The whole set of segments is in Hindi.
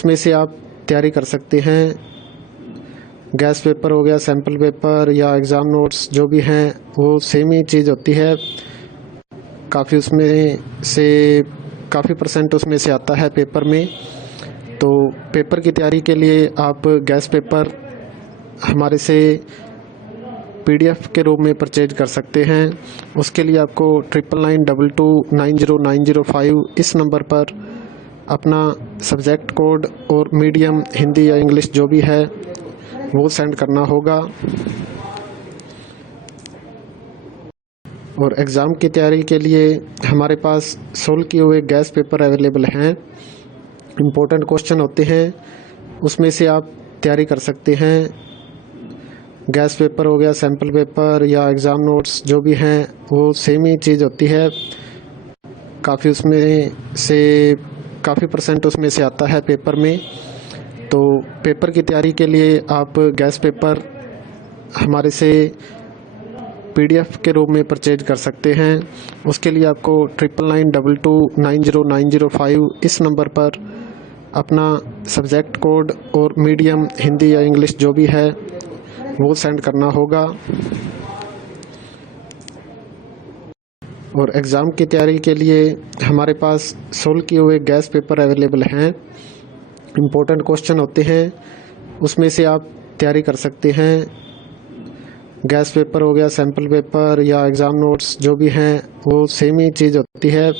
उसमें से आप तैयारी कर सकते हैं। गैस पेपर हो गया, सैम्पल पेपर या एग्ज़ाम नोट्स जो भी हैं वो सेम ही चीज़ होती है। काफ़ी उसमें से काफ़ी परसेंट उसमें से आता है पेपर में। तो पेपर की तैयारी के लिए आप गैस पेपर हमारे से PDF के रूप में परचेज कर सकते हैं। उसके लिए आपको 9992290905 इस नंबर पर अपना सब्जेक्ट कोड और मीडियम हिंदी या इंग्लिश जो भी है वो सेंड करना होगा। और एग्ज़ाम की तैयारी के लिए हमारे पास सोल्व किए हुए गैस पेपर अवेलेबल हैं। इम्पोर्टेंट क्वेश्चन होते हैं, उसमें से आप तैयारी कर सकते हैं। गैस पेपर हो गया, सैम्पल पेपर या एग्ज़ाम नोट्स जो भी हैं वो सेम ही चीज़ होती है। काफ़ी उसमें से काफ़ी परसेंट उसमें से आता है पेपर में। तो पेपर की तैयारी के लिए आप गैस पेपर हमारे से PDF के रूप में परचेज कर सकते हैं। उसके लिए आपको 9992290905 इस नंबर पर अपना सब्जेक्ट कोड और मीडियम हिंदी या इंग्लिश जो भी है वो सेंड करना होगा। और एग्ज़ाम की तैयारी के लिए हमारे पास सोल्व किए हुए गैस पेपर अवेलेबल हैं। इम्पोर्टेंट क्वेश्चन होते हैं, उसमें से आप तैयारी कर सकते हैं। गैस पेपर हो गया, सैम्पल पेपर या एग्ज़ाम नोट्स जो भी हैं वो सेम ही चीज़ होती है।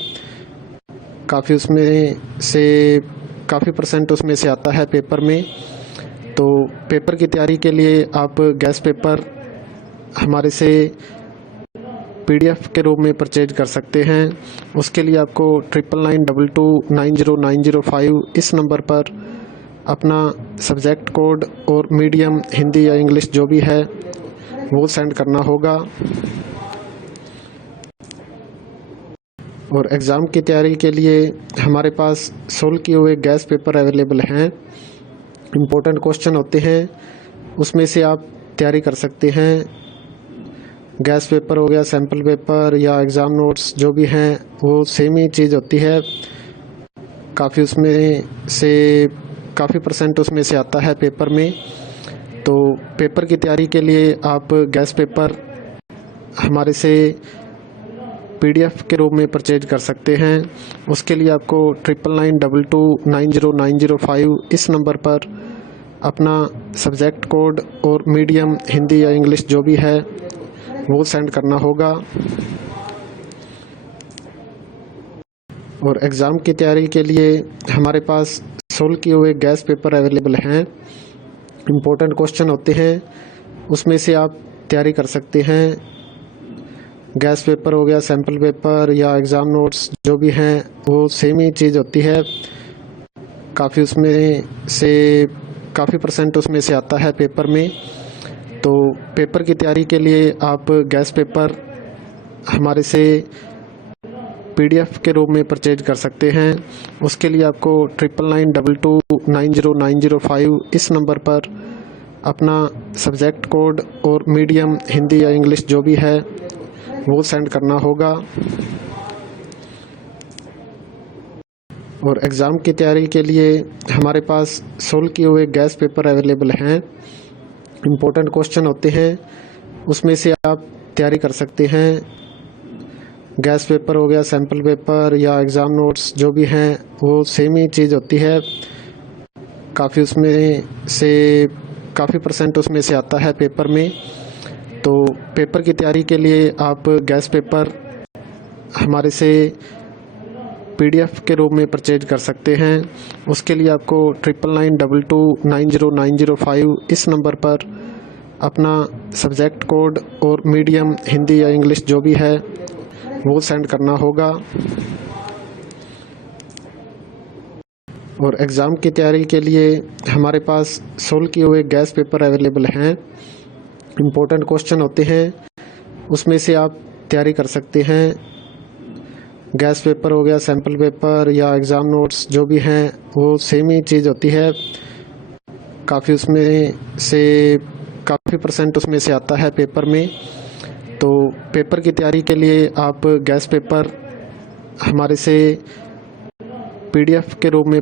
काफ़ी उसमें से काफ़ी परसेंट उसमें से आता है पेपर में। तो पेपर की तैयारी के लिए आप गैस पेपर हमारे से PDF के रूप में परचेज कर सकते हैं। उसके लिए आपको 9992290905 इस नंबर पर अपना सब्जेक्ट कोड और मीडियम हिंदी या इंग्लिश जो भी है वो सेंड करना होगा। और एग्ज़ाम की तैयारी के लिए हमारे पास सोल्व किए हुए गैस पेपर अवेलेबल हैं। इम्पोर्टेंट क्वेश्चन होते हैं, उसमें से आप तैयारी कर सकते हैं। गैस पेपर हो गया, सैम्पल पेपर या एग्ज़ाम नोट्स जो भी हैं वो सेम ही चीज़ होती है। काफ़ी उसमें से काफ़ी परसेंट उसमें से आता है पेपर में। तो पेपर की तैयारी के लिए आप गैस पेपर हमारे से PDF के रूप में परचेज कर सकते हैं। उसके लिए आपको 9992290905 इस नंबर पर अपना सब्जेक्ट कोड और मीडियम हिंदी या इंग्लिश जो भी है वो सेंड करना होगा। और एग्ज़ाम की तैयारी के लिए हमारे पास सोल्व किए हुए गैस पेपर अवेलेबल हैं। इम्पोर्टेंट क्वेश्चन होते हैं, उसमें से आप तैयारी कर सकते हैं। गैस पेपर हो गया, सैम्पल पेपर या एग्ज़ाम नोट्स जो भी हैं वो सेम ही चीज़ होती है। काफ़ी उसमें से काफ़ी परसेंट उसमें से आता है पेपर में। तो पेपर की तैयारी के लिए आप गैस पेपर हमारे से PDF के रूप में परचेज कर सकते हैं। उसके लिए आपको 9992290905 इस नंबर पर अपना सब्जेक्ट कोड और मीडियम हिंदी या इंग्लिश जो भी है वो सेंड करना होगा। और एग्ज़ाम की तैयारी के लिए हमारे पास सोल्व किए हुए गैस पेपर अवेलेबल हैं। इम्पोर्टेंट क्वेश्चन होते हैं, उसमें से आप तैयारी कर सकते हैं। गैस पेपर हो गया, सैम्पल पेपर या एग्ज़ाम नोट्स जो भी हैं वो सेम ही चीज़ होती है। काफ़ी उसमें से काफ़ी परसेंट उसमें से आता है पेपर में। तो पेपर की तैयारी के लिए आप गैस पेपर हमारे से PDF के रूप में परचेज कर सकते हैं। उसके लिए आपको 9992290905 इस नंबर पर अपना सब्जेक्ट कोड और मीडियम हिंदी या इंग्लिश जो भी है वो सेंड करना होगा। और एग्ज़ाम की तैयारी के लिए हमारे पास सोल्व किए हुए गैस पेपर अवेलेबल हैं। इम्पोर्टेंट क्वेश्चन होते हैं, उसमें से आप तैयारी कर सकते हैं। गैस पेपर हो गया, सैम्पल पेपर या एग्ज़ाम नोट्स जो भी हैं वो सेम ही चीज़ होती है। काफ़ी उसमें से काफ़ी परसेंट उसमें से आता है पेपर में। तो पेपर की तैयारी के लिए आप गैस पेपर हमारे से PDF के रूप में